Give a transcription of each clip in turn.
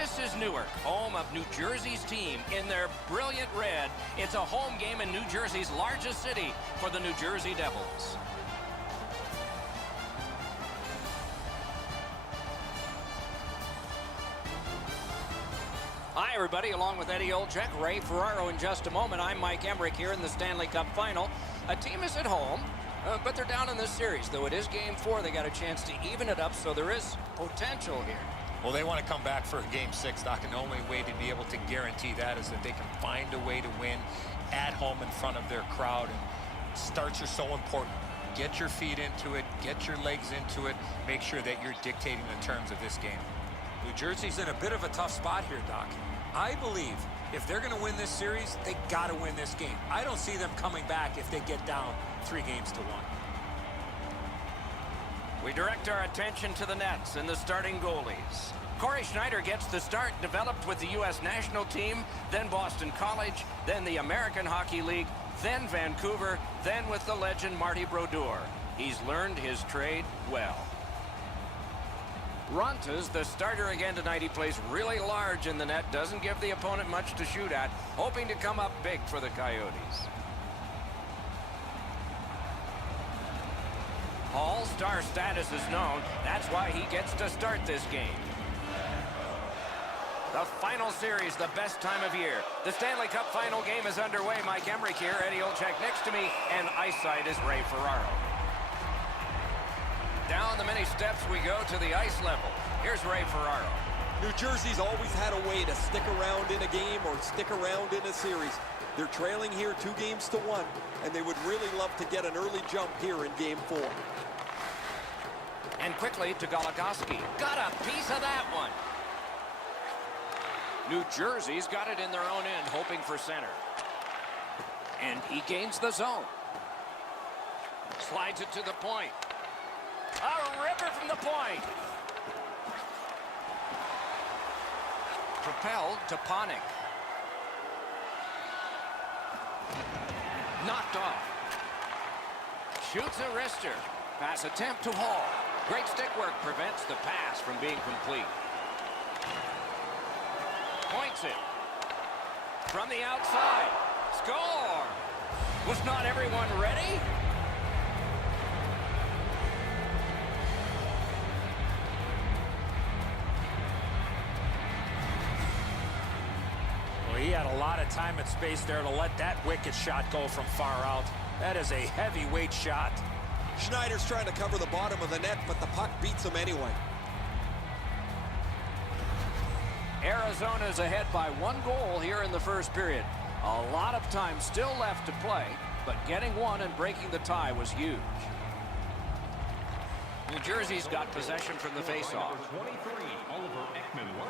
This is Newark, home of New Jersey's team in their brilliant red. It's a home game in New Jersey's largest city for the New Jersey Devils. Hi, everybody. Along with Eddie Olczyk, Ray Ferraro in just a moment. I'm Mike Emmerich here in the Stanley Cup Final. A team is at home, but they're down in this series. Though it is Game 4, they got a chance to even it up, so there is potential here. Well, they want to come back for Game 6, Doc, and the only way to be able to guarantee that is that they can find a way to win at home in front of their crowd. And starts are so important. Get your feet into it, get your legs into it, make sure that you're dictating the terms of this game. New Jersey's in a bit of a tough spot here, Doc. I believe if they're going to win this series, they got to win this game. I don't see them coming back if they get down 3-1. We direct our attention to the nets and the starting goalies. Corey Schneider gets the start, developed with the U.S. national team, then Boston College, then the American Hockey League, then Vancouver, then with the legend Marty Brodeur. He's learned his trade well. Ronta's the starter again tonight. He plays really large in the net, doesn't give the opponent much to shoot at, hoping to come up big for the Coyotes. All-star status is known. That's why he gets to start this game. The final series, the best time of year. The Stanley Cup final game is underway. Mike Emmerich here, Eddie Olczyk next to me, and ice side is Ray Ferraro. Down the many steps we go to the ice level. Here's Ray Ferraro. New Jersey's always had a way to stick around in a game or stick around in a series. They're trailing here 2-1, and they would really love to get an early jump here in Game 4. And quickly to Goligoski. Got a piece of that one. New Jersey's got it in their own end, hoping for center. And he gains the zone. Slides it to the point. A ripper from the point. Propelled to Panik. Knocked off. Shoots a wrister. Pass attempt to Hall. Great stick work prevents the pass from being complete. Points it. From the outside. Score! Was not everyone ready? Well, he had a lot of time and space there to let that wicked shot go from far out. That is a heavyweight shot. Schneider's trying to cover the bottom of the net, but the puck beats him anyway. Arizona's ahead by 1 goal here in the first period. A lot of time still left to play, but getting one and breaking the tie was huge. New Jersey's got possession from the faceoff.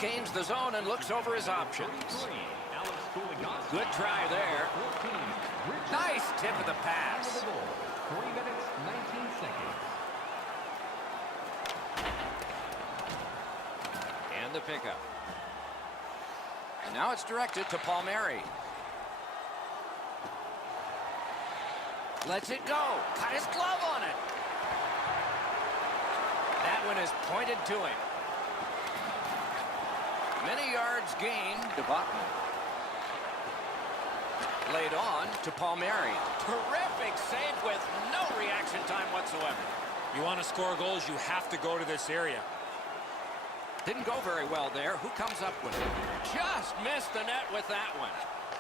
Gains the zone and looks over his options. Good try there. Nice tip of the pass. 3 minutes, 19 seconds. And the pickup. And now it's directed to Palmieri. Lets it go. Cut his glove on it. That one is pointed to him. Many yards gained to Button. Laid on to Palmieri. Terrific save with no reaction time whatsoever. You want to score goals, you have to go to this area. Didn't go very well there. Who comes up with it? Just missed the net with that one.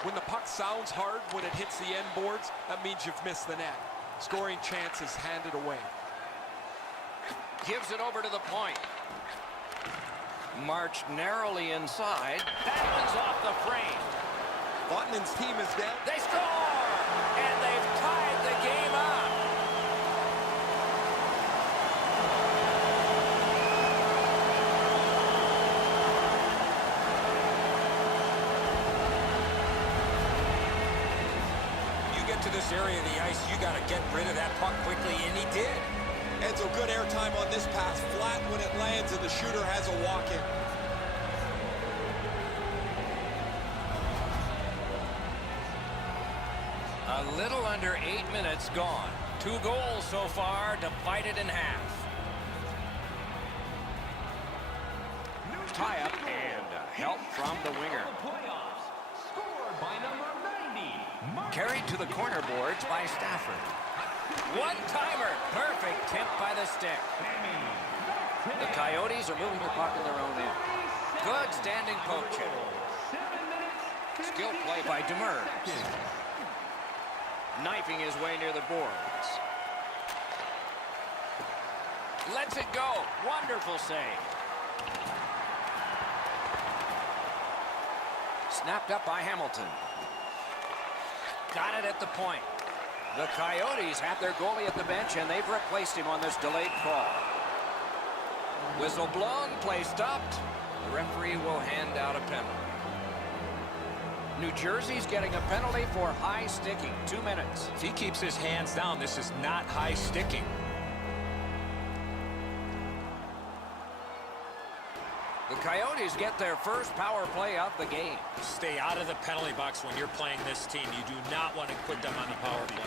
When the puck sounds hard when it hits the end boards, that means you've missed the net. Scoring chance is handed away. Gives it over to the point. Marched narrowly inside. That one's off the frame. Vatanin's team is down. They score! And they've tied the game up. You get to this area of the ice, you got to get rid of that puck quickly, and he did. Enzo, good airtime on this pass. Flat when it lands, and the shooter has a walk-in. A little under 8 minutes gone. 2 goals so far, divided in half. Tie up and a help from the winger. Playoffs. Scored by number 90. Carried to the corner boards by Stafford. One-timer. Perfect tip by the stick. The Coyotes are moving the puck in their own end. Good standing poke check. Skill play by Demers. Knifing his way near the boards. Lets it go. Wonderful save. Snapped up by Hamilton. Got it at the point. The Coyotes have their goalie at the bench, and they've replaced him on this delayed call. Whistle blown, play stopped. The referee will hand out a penalty. New Jersey's getting a penalty for high sticking. 2 minutes. If he keeps his hands down, this is not high sticking. The Coyotes get their first power play of the game. Stay out of the penalty box when you're playing this team. You do not want to put them on the power play.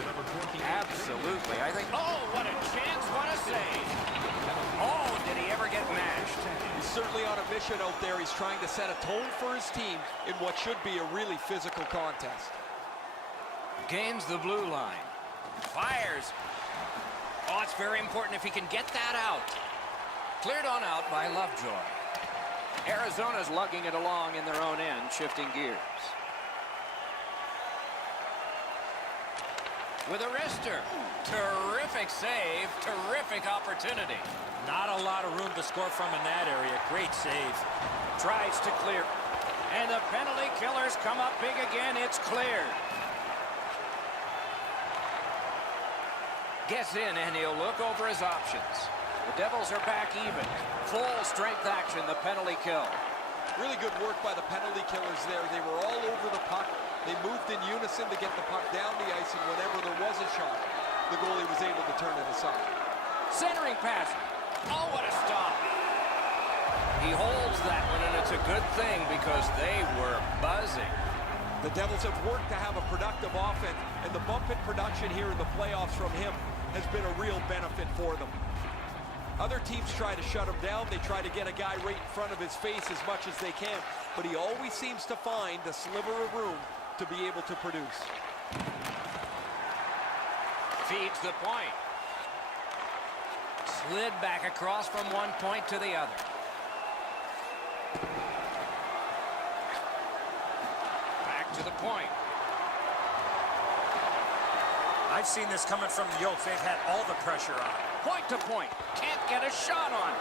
Absolutely. I think, oh, what a chance, what a save. Oh, did he ever get mashed? He's certainly on a mission out there. He's trying to set a tone for his team in what should be a really physical contest. Gains the blue line. Fires. Oh, it's very important if he can get that out. Cleared on out by Lovejoy. Arizona's lugging it along in their own end, shifting gears. With a wrister. Terrific save, terrific opportunity. Not a lot of room to score from in that area. Great save. Tries to clear. And the penalty killers come up big again. It's cleared. Gets in, and he'll look over his options. The Devils are back even. Full strength action, the penalty kill. Really good work by the penalty killers there. They were all over the puck. They moved in unison to get the puck down the ice, and whenever there was a shot, the goalie was able to turn it aside. Centering pass. Oh, what a stop. He holds that one, and it's a good thing because they were buzzing. The Devils have worked to have a productive offense, and the bump in production here in the playoffs from him has been a real benefit for them. Other teams try to shut him down. They try to get a guy right in front of his face as much as they can, but he always seems to find a sliver of room to be able to produce. Feeds the point. Slid back across from one point to the other. Back to the point. I've seen this coming from the Yotes. They've had all the pressure on. Point to point. Can't get a shot on.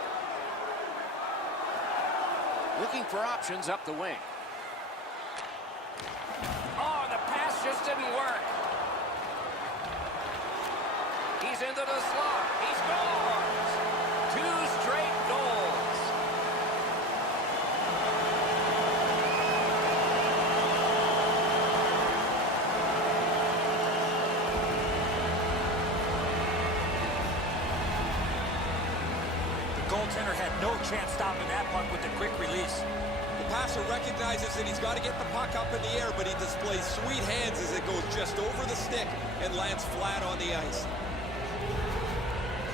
Looking for options up the wing. Oh, the pass just didn't work. He's into the slot. He scores. 2 straight goals. Goaltender had no chance stopping that puck with the quick release. The passer recognizes that he's got to get the puck up in the air, but he displays sweet hands as it goes just over the stick and lands flat on the ice.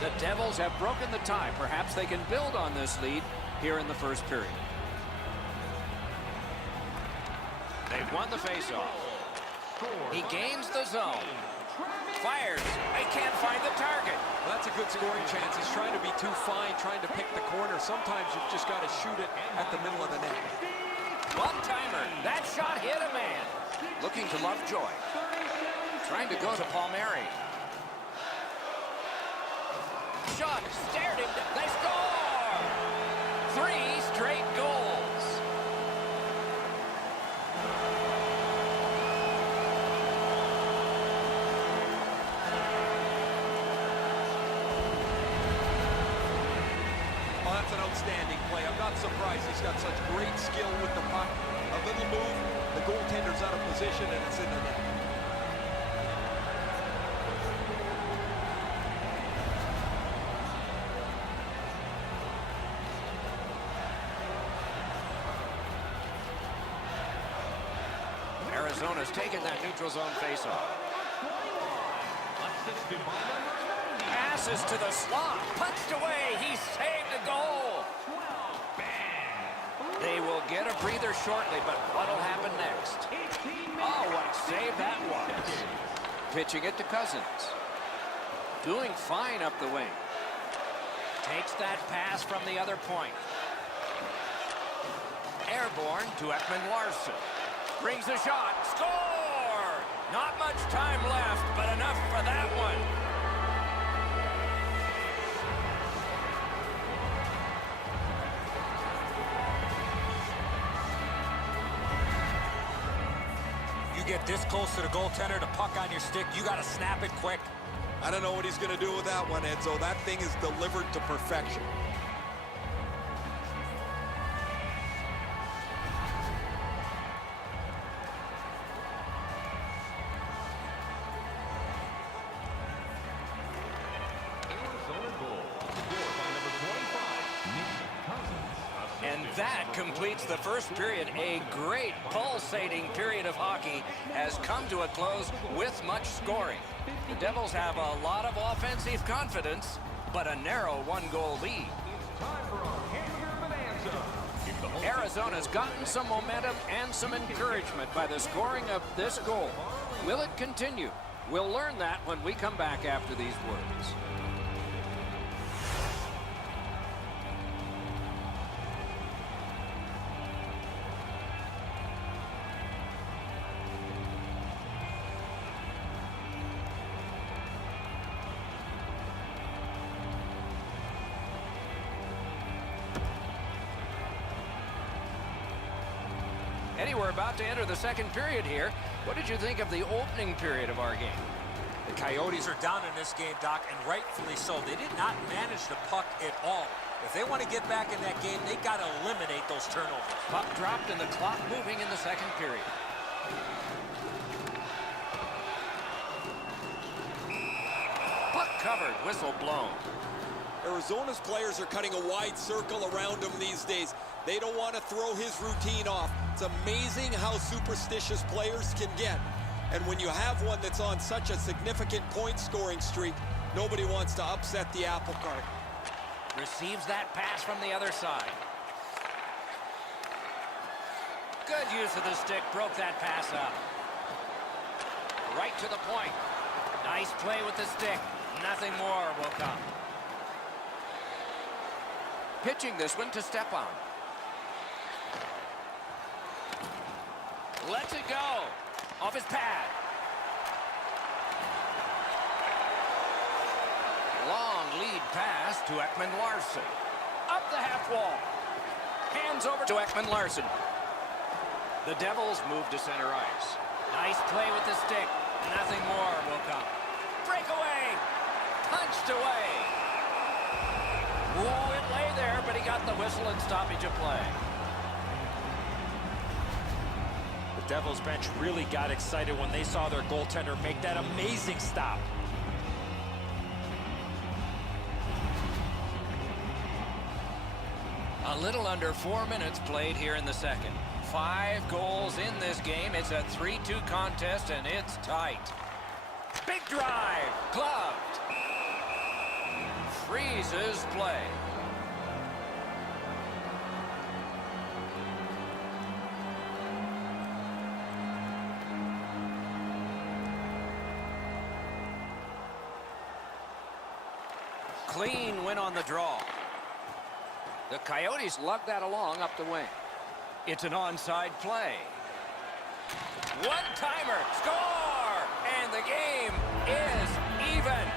The Devils have broken the tie. Perhaps they can build on this lead here in the first period. They've won the faceoff. He gains the zone. Fires. They can't find the target. Well, that's a good scoring chance. He's trying to be too fine, trying to pick the corner. Sometimes you've just got to shoot it at the middle of the net. One-timer. That shot hit a man. Looking to Lovejoy. Trying to go to Palmieri. Shot. Stared him. They score! 3 straight goals. That's an outstanding play. I'm not surprised. He's got such great skill with the puck. A little move, the goaltender's out of position, and it's in the net. Arizona's taken that neutral zone faceoff. Assisted by number 90. Passes to the slot. Punched away. He saved the goal. They will They'll get a breather shortly, but what'll happen next? Oh, what a save that was. Pitching it to Cousins. Doing fine up the wing. Takes that pass from the other point. Airborne to Ekman-Larsson. Brings a shot. Score! Not much time left, but enough for that one. You get this close to the goaltender, the puck on your stick, you got to snap it quick. I don't know what he's going to do with that one, Enzo. That thing is delivered to perfection. And that completes the first period. A great pulsating period of hockey has come to a close with much scoring. The Devils have a lot of offensive confidence, but a narrow one-goal lead. Arizona's gotten some momentum and some encouragement by the scoring of this goal. Will it continue? We'll learn that when we come back after these words. Eddie, we're about to enter the second period here. What did you think of the opening period of our game? The Coyotes are down in this game, Doc, and rightfully so. They did not manage the puck at all. If they want to get back in that game, they got to eliminate those turnovers. Puck dropped and the clock moving in the second period. Puck covered, whistle blown. Arizona's players are cutting a wide circle around him these days. They don't want to throw his routine off. It's amazing how superstitious players can get. And when you have one that's on such a significant point-scoring streak, nobody wants to upset the apple cart. Receives that pass from the other side. Good use of the stick, broke that pass up. Right to the point. Nice play with the stick. Nothing more will come. Pitching this one to Stepan. Lets it go. Off his pad. Long lead pass to Ekman-Larsson. Up the half wall. Hands over to Ekman-Larsson. The Devils move to center ice. Nice play with the stick. Nothing more will come. Breakaway. Punched away. Ooh, it lay there, but he got the whistle and stoppage of play. The Devils bench really got excited when they saw their goaltender make that amazing stop. A little under 4 minutes played here in the second. 5 goals in this game. It's a 3-2 contest, and it's tight. Big drive. Gloved. Freezes play. Clean win on the draw. The Coyotes lug that along up the wing. It's an onside play. One-timer. Score! And the game is even.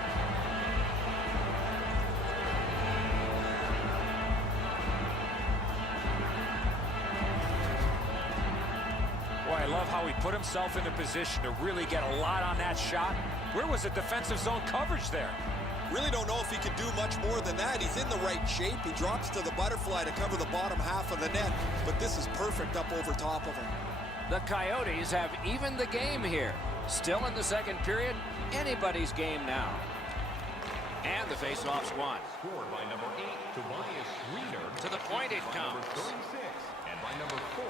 Boy, I love how he put himself in a position to really get a lot on that shot. Where was the defensive zone coverage there? Really don't know if he can do much more than that. He's in the right shape. He drops to the butterfly to cover the bottom half of the net, but this is perfect up over top of him. The Coyotes have evened the game here. Still in the second period, anybody's game now. And the faceoff's won. Scored by number 8, Tobias Reeder. To the point it comes. Number 36, and by number 4,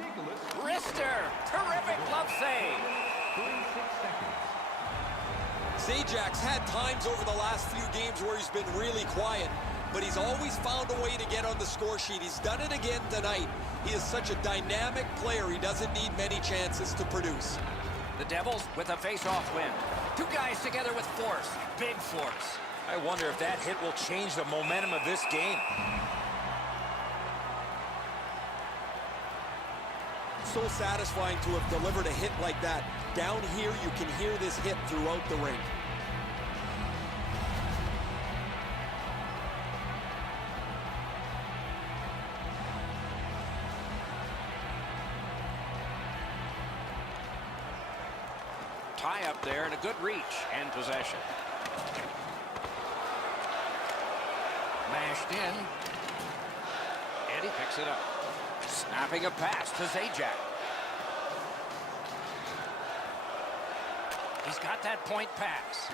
Nicholas Rister, terrific glove save. 36 seconds. Zajak's had times over the last few games where he's been really quiet, but he's always found a way to get on the score sheet. He's done it again tonight. He is such a dynamic player. He doesn't need many chances to produce. The Devils with a face-off win. Two guys together with force. Big force. I wonder if that hit will change the momentum of this game. So satisfying to have delivered a hit like that. Down here, you can hear this hit throughout the rink. Tie up there and a good reach and possession. Mashed in. And he picks it up. Snapping a pass to Zajac. He's got that point pass.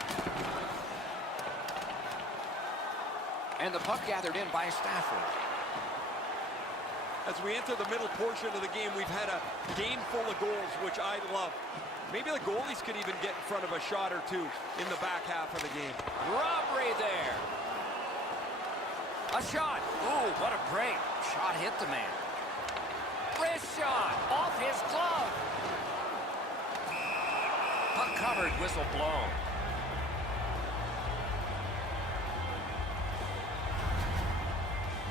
And the puck gathered in by Stafford. As we enter the middle portion of the game, we've had a game full of goals, which I love. Maybe the goalies could even get in front of a shot or two in the back half of the game. Robbery there. A shot. Ooh, what a break. Shot hit the man. Wrist shot off his glove. Puck covered, whistle blown.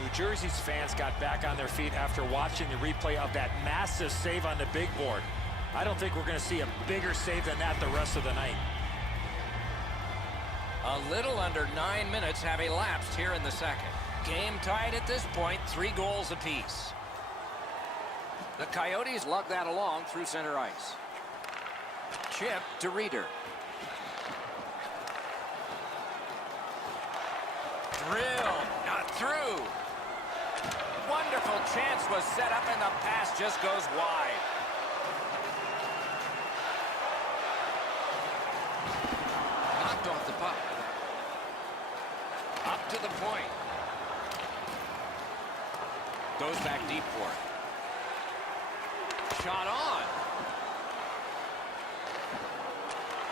New Jersey's fans got back on their feet after watching the replay of that massive save on the big board. I don't think we're going to see a bigger save than that the rest of the night. A little under 9 minutes have elapsed here in the second. Game tied at this point, 3 goals apiece. The Coyotes lug that along through center ice. Chip to Reeder. Drill, not through. Wonderful chance was set up and the pass just goes wide. Knocked off the puck. Up to the point. Goes back deep for it. Shot on.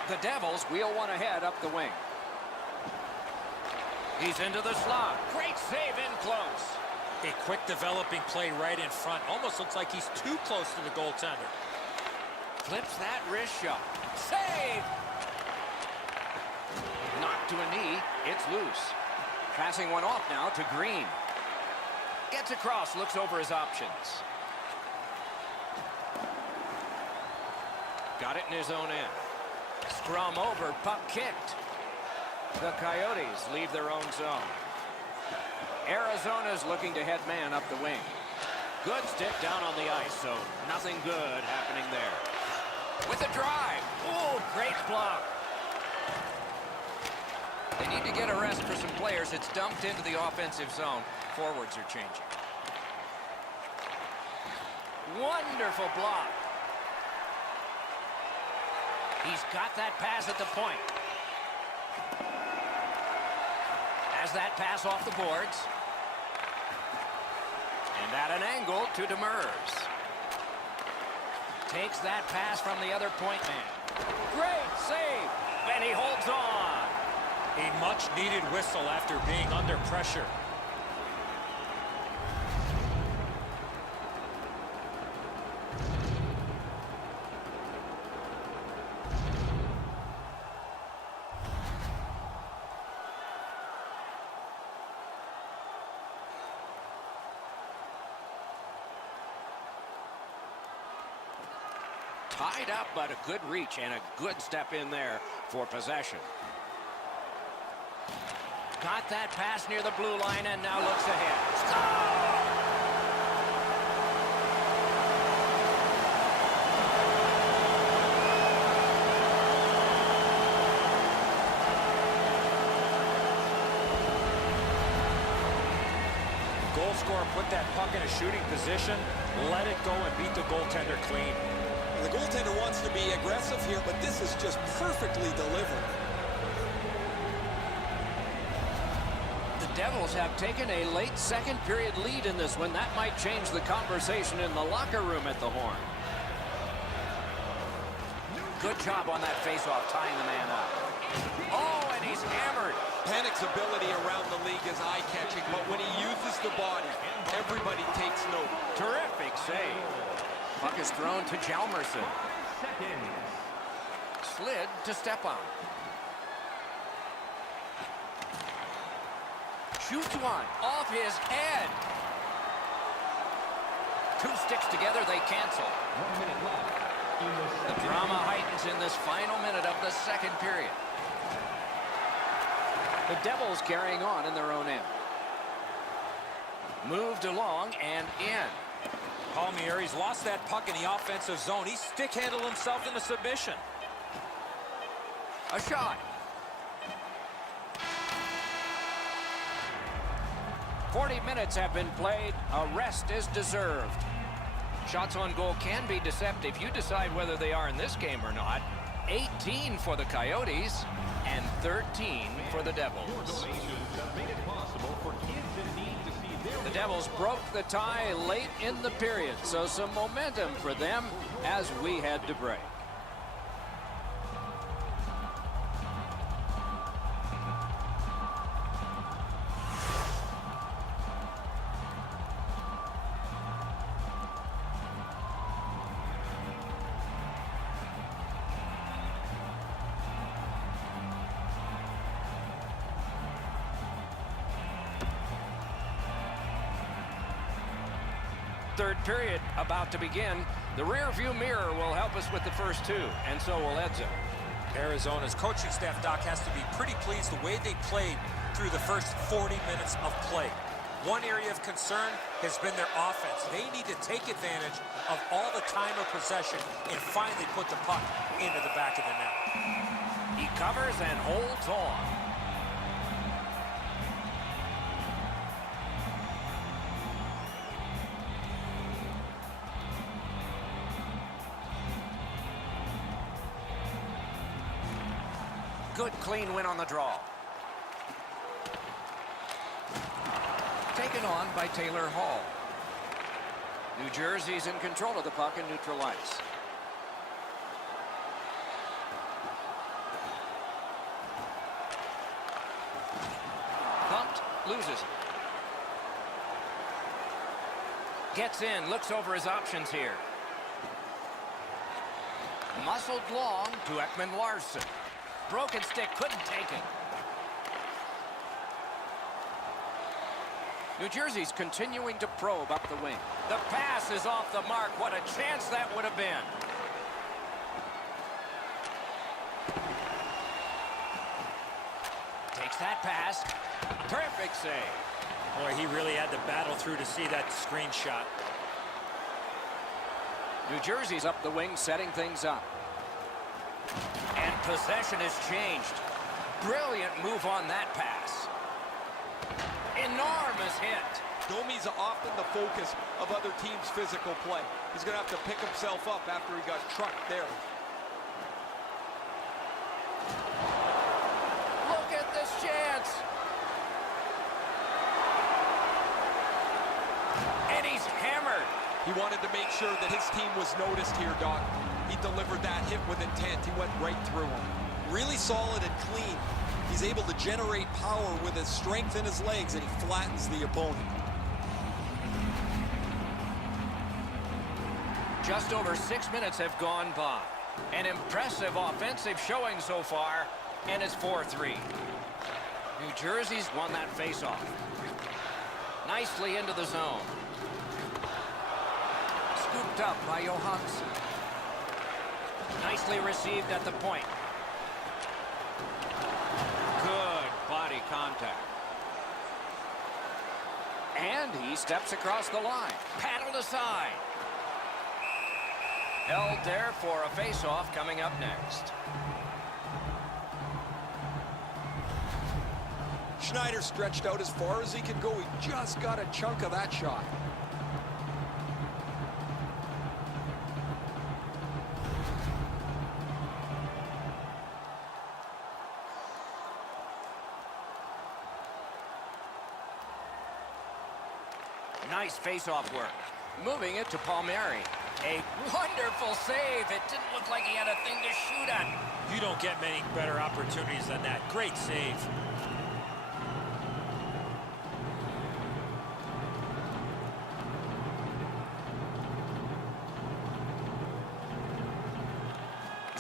The Devils wheel one ahead up the wing. He's into the slot. Great save in close. A quick developing play right in front. Almost looks like he's too close to the goaltender. Flips that wrist shot. Save! Knocked to a knee. It's loose. Passing one off now to Green. Gets across, looks over his options. Got it in his own end. Scrum over, puck kicked. The Coyotes leave their own zone. Arizona's looking to head man up the wing. Good stick down on the ice, so nothing good happening there. With a drive. Ooh, great block. They need to get a rest for some players. It's dumped into the offensive zone. Forwards are changing. Wonderful block. He's got that pass at the point. Has that pass off the boards. And at an angle to Demers. Takes that pass from the other point man. Great save. And he holds on. A much-needed whistle after being under pressure. Tied up, but a good reach and a good step in there for possession. Got that pass near the blue line and now looks ahead. Score! Goal scorer put that puck in a shooting position, let it go and beat the goaltender clean. The goaltender wants to be aggressive here, but this is just perfectly delivered. The Devils have taken a late second period lead in this one. That might change the conversation in the locker room at the Horn. Good job on that faceoff, tying the man up. Oh, and he's hammered. Panic's ability around the league is eye-catching, but when he uses the body, everybody takes note. Terrific Puck is thrown to Hjalmarsson. 5 seconds. Slid to Stepan. Shoots one off his head. Two sticks together, they cancel. 1 minute left in the The second. drama heightens in this final minute of the second period. The Devils carrying on in their own end. Moved along and in. Palmieri's lost that puck in the offensive zone. He stick-handled himself into submission. A shot. "40 minutes have been played. A rest is deserved." Shots on goal can be deceptive. You decide whether they are in this game or not. 18 for the Coyotes and 13 for the Your Devils. donations have made it possible for kids in need to see their The Devils broke the tie late in the period, so some momentum for them as we head to break. Third period about to begin. The rear view mirror will help us with the first two, and so will Edzo. Arizona's coaching staff, Doc, has to be pretty pleased the way they played through the first 40 minutes of play. One area of concern has been their offense. They need to take advantage of all the time of possession and finally put the puck into the back of the net. He covers and holds on. Good clean win on the draw. Taken on by Taylor Hall. New Jersey's in control of the puck in neutral ice. Bumped, loses it. Gets in, looks over his options here. Muscled long to Ekman Larson. Broken stick, couldn't take it. New Jersey's continuing to probe up the wing. The pass is off the mark. What a chance that would have been. Takes that pass. Terrific save. Boy, he really had to battle through to see that screen shot. New Jersey's up the wing, setting things up. And possession has changed. Brilliant move on that pass. Enormous hit. Domi's often the focus of other teams' physical play. He's going to have to pick himself up after he got trucked there. Look at this chance. And he's hammered. He wanted to make sure that his team was noticed here, Doc. He delivered that hit with intent. He went right through him. Really solid and clean. He's able to generate power with his strength in his legs, and he flattens the opponent. Just over 6 minutes have gone by. An impressive offensive showing so far, and it's 4-3. New Jersey's won that faceoff. Nicely into the zone. Scooped up by Johansson. Nicely received at the point. Good body contact. And he steps across the line. Paddled aside. Held there for a face-off coming up next. Schneider stretched out as far as he could go. He just got a chunk of that shot. Nice face-off work. Moving it to Palmieri. A wonderful save. It didn't look like he had a thing to shoot at. You don't get many better opportunities than that. Great save.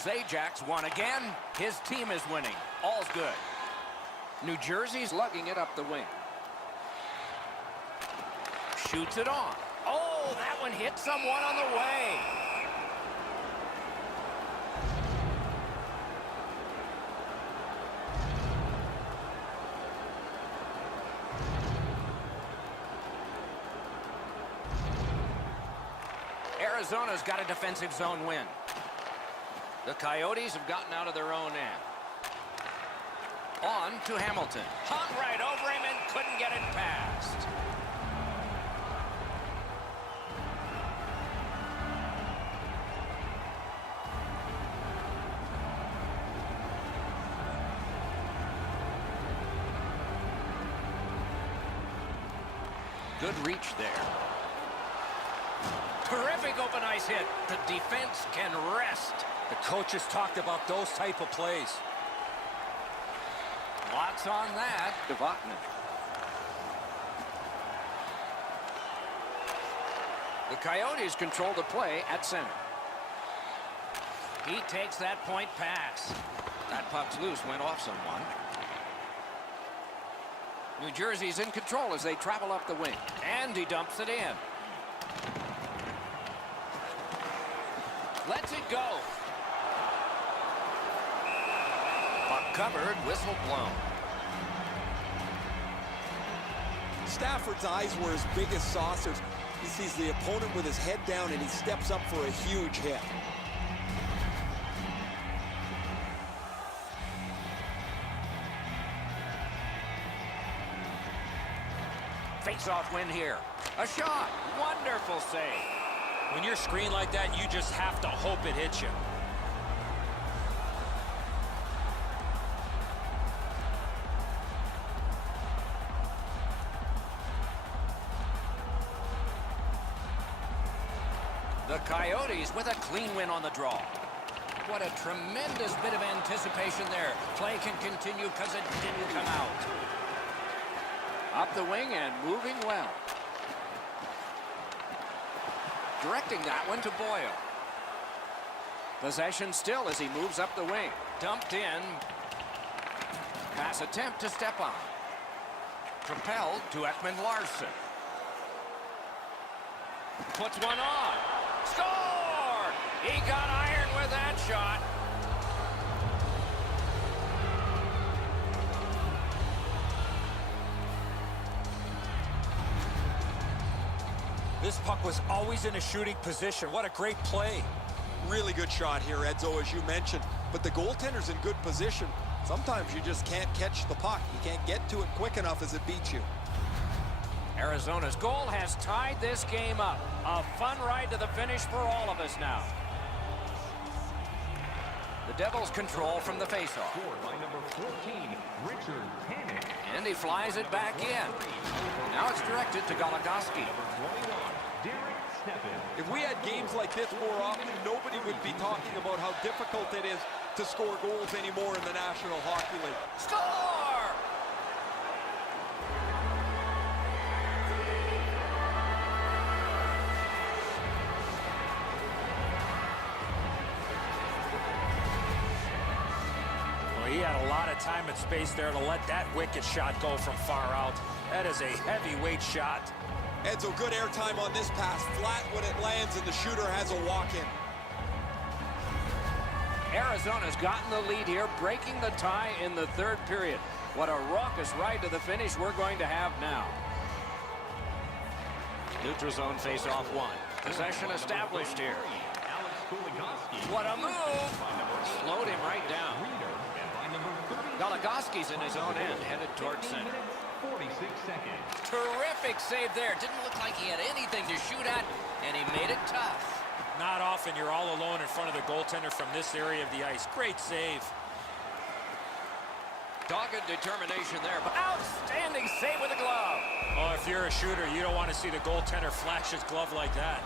Zajac won again. His team is winning. All's good. New Jersey's lugging it up the wing. Shoots it on. Oh, that one hit someone on the way. Arizona's got a defensive zone win. The Coyotes have gotten out of their own end. On to Hamilton. Hung right over him and couldn't get it past. Good reach there. Terrific open ice hit. The defense can rest. The coaches talked about those type of plays. Lots on that. Devotnik. The Coyotes control the play at center. He takes that point pass. That puck's loose, went off someone. New Jersey's in control as they travel up the wing. And he dumps it in. Lets it go. Puck covered, whistle blown. Stafford's eyes were as big as saucers. He sees the opponent with his head down and he steps up for a huge hit. Face-off win here. A shot. Wonderful save. When you're screened like that, you just have to hope it hits you. The Coyotes with a clean win on the draw. What a tremendous bit of anticipation there. Play can continue because it didn't come out. Up the wing and moving well. Directing that one to Boyle. Possession still as he moves up the wing. Dumped in. Pass attempt to Stepan. Propelled to Ekman-Larsson. Puts one on. Score! He got iron with that shot. This puck was always in a shooting position. What a great play. Really good shot here, Edzo, as you mentioned. But the goaltender's in good position. Sometimes you just can't catch the puck. You can't get to it quick enough as it beats you. Arizona's goal has tied this game up. A fun ride to the finish for all of us now. The Devils control from the faceoff. Scored by number 14, Richard Panik. And he flies it back in. Now it's directed to Goligoski. If we had games like this more often, nobody would be talking about how difficult it is to score goals anymore in the National Hockey League. Score! Well, he had a lot of time and space there to let that wicked shot go from far out. That is a heavyweight shot. Edzo, good airtime on this pass. Flat when it lands and the shooter has a walk-in. Arizona's gotten the lead here, breaking the tie in the third period. What a raucous ride to the finish we're going to have now. Neutral zone face-off one. Possession established here. What a move! Slowed him right down. Goligoski's in his own end, headed towards center. 46 seconds. Terrific save there. Didn't look like he had anything to shoot at, and he made it tough. Not often you're all alone in front of the goaltender from this area of the ice. Great save. Dogged determination there, but outstanding save with a glove. Oh, if you're a shooter, you don't want to see the goaltender flash his glove like that.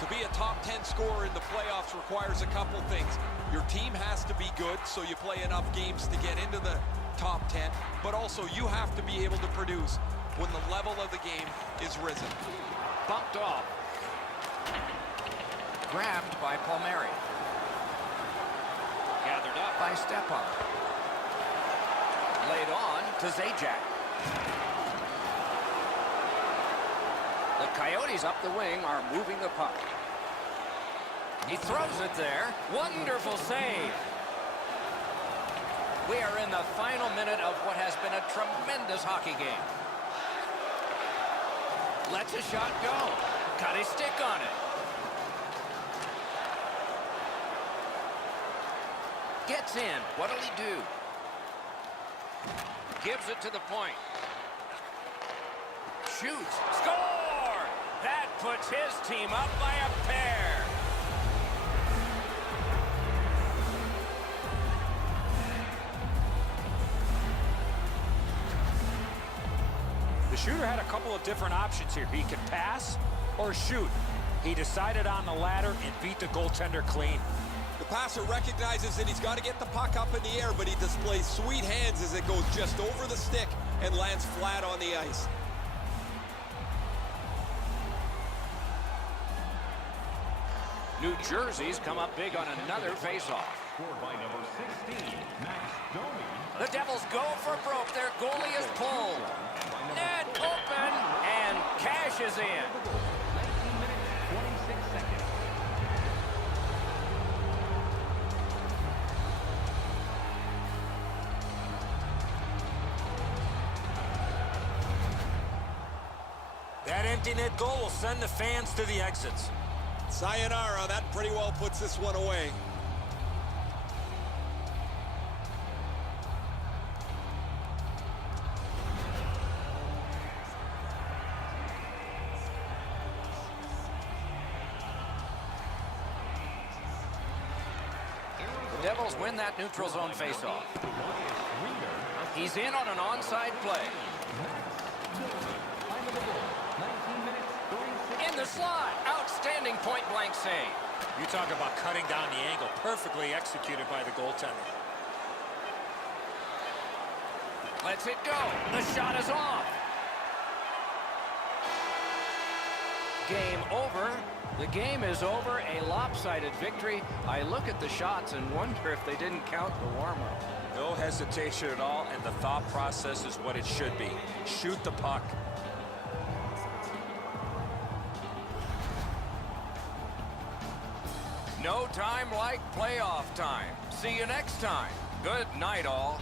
To be a top 10 scorer in the playoffs requires a couple things. Your team has to be good, so you play enough games to get into the top 10, but also you have to be able to produce when the level of the game is risen. Bumped off. Grabbed by Palmieri. Gathered up by Stepan. Laid on to Zajac. The Coyotes up the wing are moving the puck. He throws it there. Wonderful save. We are in the final minute of what has been a tremendous hockey game. Lets a shot go. Got his stick on it. Gets in. What'll he do? Gives it to the point. Shoots. Score! That puts his team up by a pair. The shooter had a couple of different options here. He could pass or shoot. He decided on the latter and beat the goaltender clean. The passer recognizes that he's got to get the puck up in the air, but he displays sweet hands as it goes just over the stick and lands flat on the ice. New Jersey's come up big on another faceoff. Scored by number 16, Max Domi. The Devils go for broke. Their goalie is pulled. Net open, and Cash is in. 19 minutes, 26 seconds. That empty net goal will send the fans to the exits. Sayonara, that pretty well puts this one away. The Devils win that neutral zone faceoff. He's in on an onside play. In the slot. Outstanding point-blank save. You talk about cutting down the angle. Perfectly executed by the goaltender. Lets it go. The shot is off. Game over. The game is over. A lopsided victory. I look at the shots and wonder if they didn't count the warm-up. No hesitation at all, and the thought process is what it should be. Shoot the puck. No time like playoff time. See you next time. Good night, all.